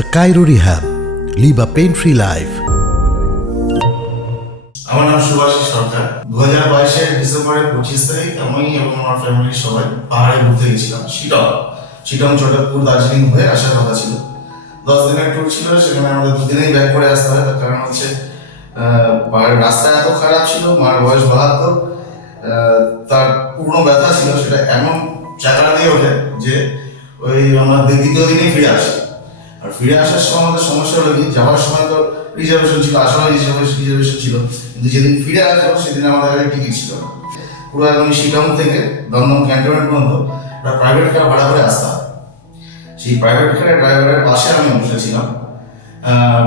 The Cairo Rehab. Live a pain-free life. আমার নাম সুভাষিস সরকার। 2022 ডিসেম্বরের 25 তারিখ আমি এবং আমার ফ্যামিলির সবাই পাহাড়ে ঘুরতে গেছিলাম। শিটং চটকপুর দার্জিলিং হয়ে আসার কথা ছিল। 10 দিনের ট্যুর ছিল, সেখানে আমাদের 2 দিনেই ব্যাক করে আসতে হয়। তার কারণ হচ্ছে পাহাড়ের রাস্তা এত খারাপ ছিল, মার বয়স 72, তার পূর্ণ ব্যথা ছিল, সেটা এমন চাকাটা দিয়ে ওঠে যে ওই আমরা দ্বিতীয় দিনেই ফিরে আসি। আর ফিরে আসার সময় আমাদের সমস্যা হলো কি, যাওয়ার সময় তো রিজার্ভেশন ছিল, আসার রিজার্ভেশন ছিল, কিন্তু যেদিন ফিরে আসবো সেদিন আমাদের কাছে টিকিট ছিল না। পুরো একদম শিলং থেকে দমদম ক্যান্টনমেন্ট পর্যন্ত একটা প্রাইভেট কার ভাড়া করে আসতে হয়। সেই প্রাইভেট কারের ড্রাইভারের পাশে আমি বসেছিলাম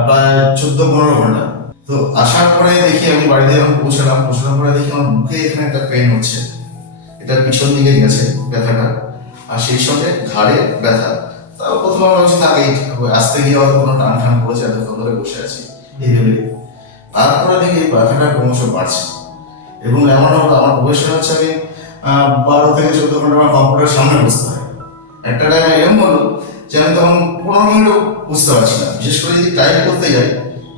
প্রায় 14-15 ঘন্টা। তো আসার পরে দেখি, আমি বাড়িতে যখন পৌঁছালাম পরে দেখি আমার বুকে এখানে একটা পেন হচ্ছে, এটা পিছন দিকে গেছে ব্যথাটা, আর সেই সঙ্গে ঘাড়ে ব্যথা। তাও প্রথমে আমরা হচ্ছে তাকে আসতে গিয়ে হয়তো কোনো টান করেছে, এতক্ষণ ধরে বসে আছি এই ভেবে। তারপরে দেখি ব্যথাটা ক্রমশ বাড়ছে, এবং এমন হলো আমার প্রফেশন হচ্ছে আমি 12 থেকে 14 ঘন্টা আমার কম্পিউটারের সামনে বসতে হয়। একটা টাইম এরকম হলো যে আমি তখন 15 মিনিটও বুঝতে পারছি না, বিশেষ করে যদি টাইপ করতে যাই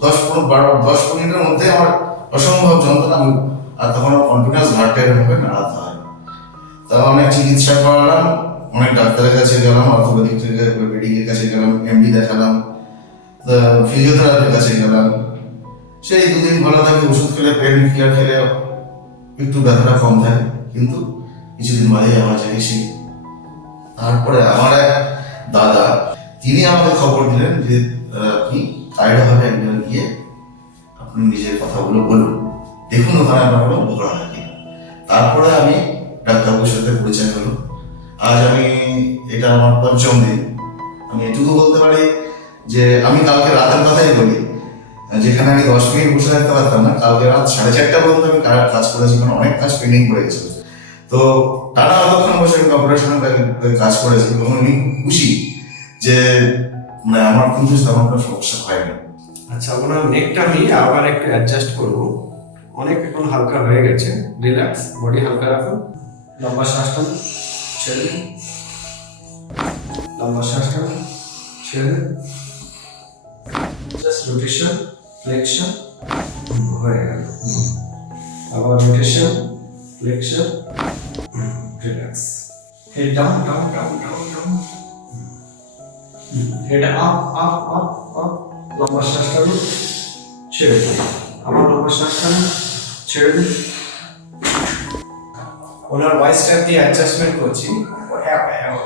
10 মিনিটের মধ্যে আমার অসম্ভব যন্ত্রণা, আর তখন আমার কন্টিনিউয়াস হার্টের ভাবে নাড়াতে হয়। তা অনেক চিকিৎসা করালাম, অনেক ডাক্তারের কাছে গেলাম, অর্থোপেডিক পেডিকের কাছে গেলাম, এমডি দেখালাম, ফিজিওথেরাপির কাছে গেলাম। সেই 2 দিন ভালো থাকে, ওষুধ খেলে, পেন কিলার খেলে একটু ব্যথাটা কম থাকে, কিন্তু কিছুদিন বাদে আমার জানিসি। তারপরে আমার এক দাদা, তিনি আমাকে খবর দিলেন যে আপনি কায়রো হবে একজন গিয়ে আপনি নিজের কথাগুলো বলুন, দেখুন ওখানে আপনার কোনো উপকার হয় কিনা। তারপরে আমি ডাক্তারবাবুর সাথে পরিচয় হলো। আজ আমি, এটা আমার 5ম দিন। আমি এটুকু বলতে পারি যে আমি কালকে রাতের কথাই বলি, যেখানে আমি 10 মিনিট বসে থাকতে পারতাম না, কালকে রাত 4:30 পর্যন্ত আমি কাজ করেছি, কারণ অনেক কাজ পেন্ডিং পড়ে গেছিল। তো টানা অতক্ষণ বসে আমি কম্পিউটারের সঙ্গে কাজ করেছি, এবং আমি খুশি যে মানে আমার কিন্তু তেমন কোনো সমস্যা হয়নি। আচ্ছা, ওনার নেকটা আমি আবার একটু অ্যাডজাস্ট করব। অনেক এখন হালকা হয়ে গেছে, রিল্যাক্স, বডি হালকা রাখুন। লম্বা শ্বাস টানুন, ছেড়ে দিন। লম্বা শ্বাস টানুন, ছেড়ে দিন। জাস্ট রোটেশন, ফ্লেকশন, হয়ে গেল। আবার rotation, flexion, relax. Head down, down, down, down, down. Head up, up, up, up. লম্বা শ্বাস টানুন, ছেড়ে দিন। আবার লম্বা শ্বাস টানুন, ছেড়ে দিন। ওনার ওয়াই স্ট্র্যাপ দিয়ে অ্যাডজাস্টমেন্ট করছি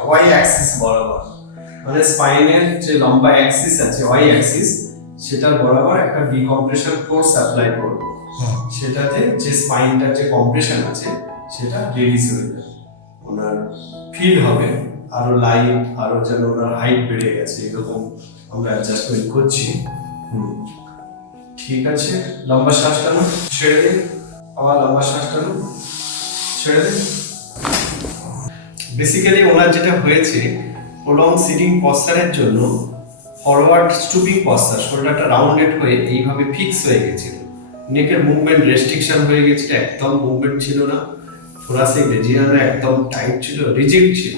ওয়াই অ্যাক্সিস বরাবর, মানে স্পাইনের যে লম্বা অ্যাক্সিস আছে ওয়াই অ্যাক্সিস, সেটার বরাবর একটা ডিকম্প্রেশন ফোর্স অ্যাপ্লাই করব। সেটাতে যে স্পাইনটার যে কম্প্রেশন আছে সেটা রিলিজ হয়ে যাবে। ওনার ফিল হবে আরো লাইট, আরো যেন ওনার হাইট বেড়ে গেছে, এরকম আমরা অ্যাডজাস্টমেন্ট করছি। ঠিক আছে, লম্বা শ্বাস টানুন, ছেড়ে দিন। আবার লম্বা শ্বাস টানুন, ছেড়ে দিন। বেসিক্যালি ওনার যেটা হয়েছে, প্রলং সিটিং পশ্চারের জন্য ফরওয়ার্ড স্টুপিং পশ্চার, শোল্ডারটা রাউন্ডেড হয়ে এইভাবে ফিক্স হয়ে গেছিল। নেকের মুভমেন্ট রেস্ট্রিকশন হয়ে গেছিল, একদম মুভমেন্ট ছিল না। থোরাসিক রিজিয়নটা একদম টাইট ছিল, রিজিড ছিল।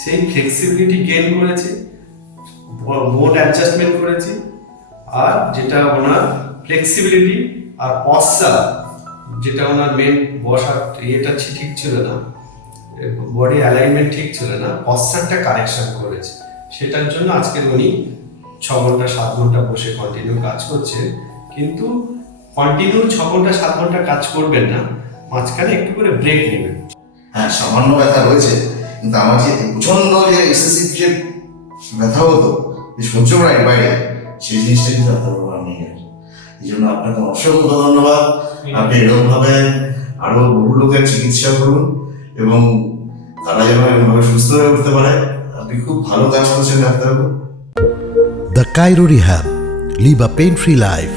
সেই ফ্লেক্সিবিলিটি গেইন করেছে, বোন অ্যাডজাস্টমেন্ট করেছি, আর যেটা ওনার ফ্লেক্সিবিলিটি আর পশ্চার, যেটা ওনার মেন বসার ইয়েটা ঠিক ছিল না, বডি অ্যালাইনমেন্ট ঠিক ছিল না, পশ্চারটা কারেকশন করেছে। সেটার জন্য আজকে উনি 6 ঘন্টা 7 ঘন্টা বসে কন্টিনিউ কাজ করছে। কিন্তু কন্টিনিউ 6 ঘন্টা 7 ঘন্টা কাজ করবেন না, মাঝখানে একটু করে ব্রেক নেবেন। হ্যাঁ, সামান্য ব্যথা রয়েছে, কিন্তু আমার যে প্রচন্ড যে এক্সেসিভ যে ব্যথা হতো, যে সহ্য করার বাইরে, সেই জিনিসটা কিন্তু আপনার নেই। এই জন্য আপনাকে অসংখ্য ধন্যবাদ। আপনি এরকমভাবে আরো বহু লোকের চিকিৎসা করুন, এবং তারা যেন এরকমভাবে সুস্থ হয়ে উঠতে পারে। আপনি খুব ভালো কাজ করছেন ডাক্তারবাবু। The Cairo Rehab. Live a pain-free life.